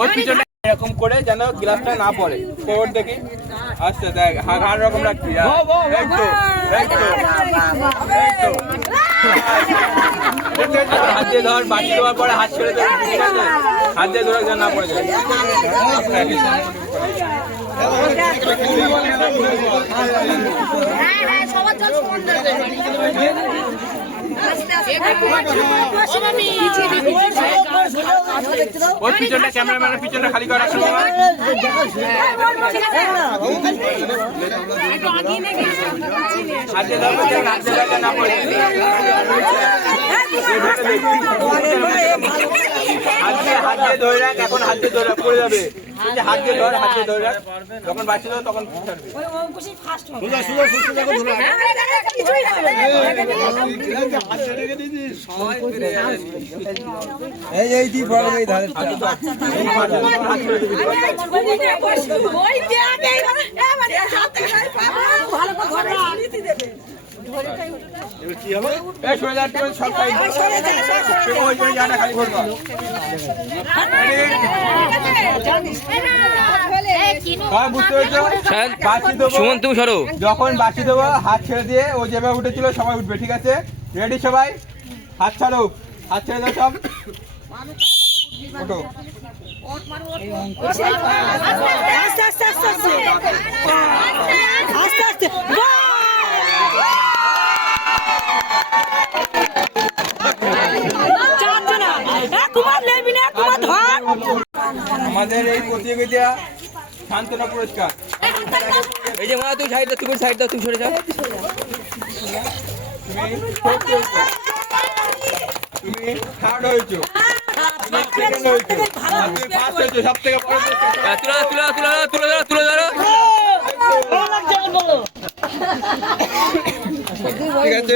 ওর পিছনে এরকম করে যেন গ্লাসটা না পড়ে। কোড দেখি, আচ্ছা দেখ হার রকম রাখছি। হাত দিয়ে ধর, বাকি দেওয়ার পরে হাত ছেড়ে দেবে, ঠিক আছে? হাত দিয়ে ধরে যেন না পড়ে যায়। ওর পিছনটা ক্যামেরাম্যানের পিছনটা খালি করা রাখো। হাতে ধরো, হাতে ধরে না পড়ে। হাত দিয়ে ধরে রাখ, এখন হাত দিয়ে ধরে পড়ে যাবে। হাত দিয়ে ধর, হাত দিয়ে ধরে রাখ, যখন বাচ্চা দেবো তখন সুমন তুমি সরো। যখন বাঁচি দেবো হাত ছেড়ে দিয়ে ও যেভাবে উঠেছিল সবাই উঠবে, ঠিক আছে? রেডি সবাই? হাত ছাড়ো, হাত ছেড়ে দাও সব, ওঠো। আমাদের এই প্রতিযোগিতা সান্ত্বনা পুরস্কার। এই যে মা তুই সাইড দাও, তুমি সাইড দাও, তুমি সরে যাও। তুমি থার্ড হয়েছো, সেকেন্ড হয়েছো, তুমি ফার্স্ট হয়েছো, সব থেকে বড় তুলে তুলে তুলে তুলে ধরো, তুলে ধরো। ঠিক আছে।